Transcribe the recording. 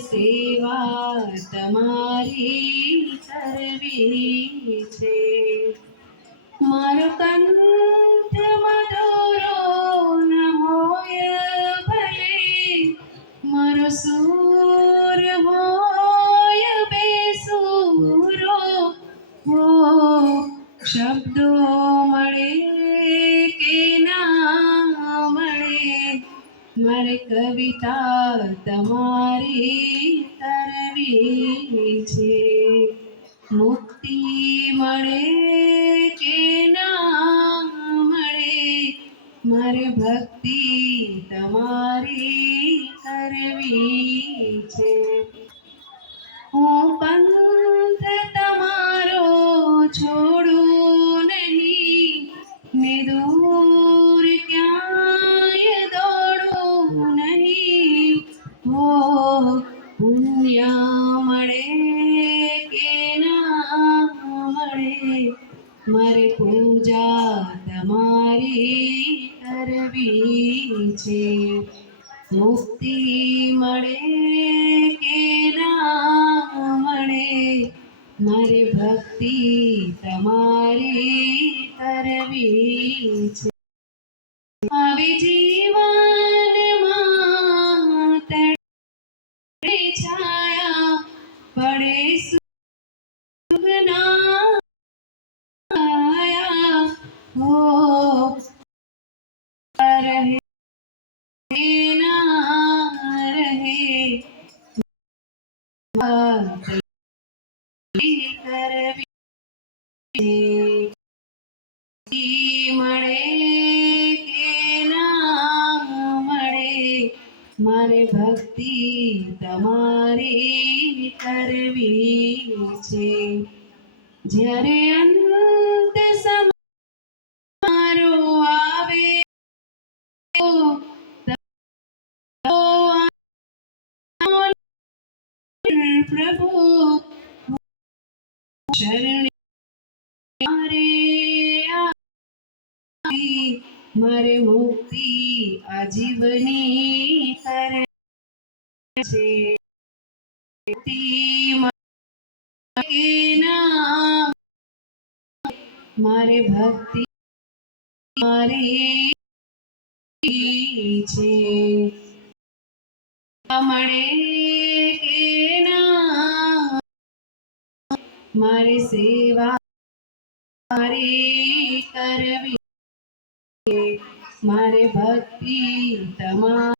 સેવા તમારી કરવી છે. મારો કંઠ મધુરો ન હોય ભલે, મારો સૂર હોય બેસુરો, હો શબ્દો મળે કે ના મળે, મારે કવિતા તમારી કરવી છે. મુક્તિ મળે કે ના મળે, મારે ભક્તિ તમારી કરવી છે. હું પંથ તમારો છોડું નહીં, ને દૂર ક્યાંય દોડું નહીં. હો પુણ્ય મળે કે ના મળે, મારે પૂજા તમારી કરવી છે. મુક્તિ મળે કે ના મળે, મારે ભક્તિ તમારી કરવી છે. હવે જીવનમાં તડે છાયા પડે સુખના આયા, હો રહે ના રહે, કરવી મળે કે ના મળે, મારે ભક્તિ તમારી કરવી છે. જ્યારે અંત તમારો આવે તો પ્રભુ શરણે મારે આવી, મારે મુક્તિ આજીવની કરે છે. મુક્તિ મળે કે ના, મારે ભક્તિ મારી છે. મળે કે ના, મારે સેવા મારી કરવી, મારે ભક્તિ તમારી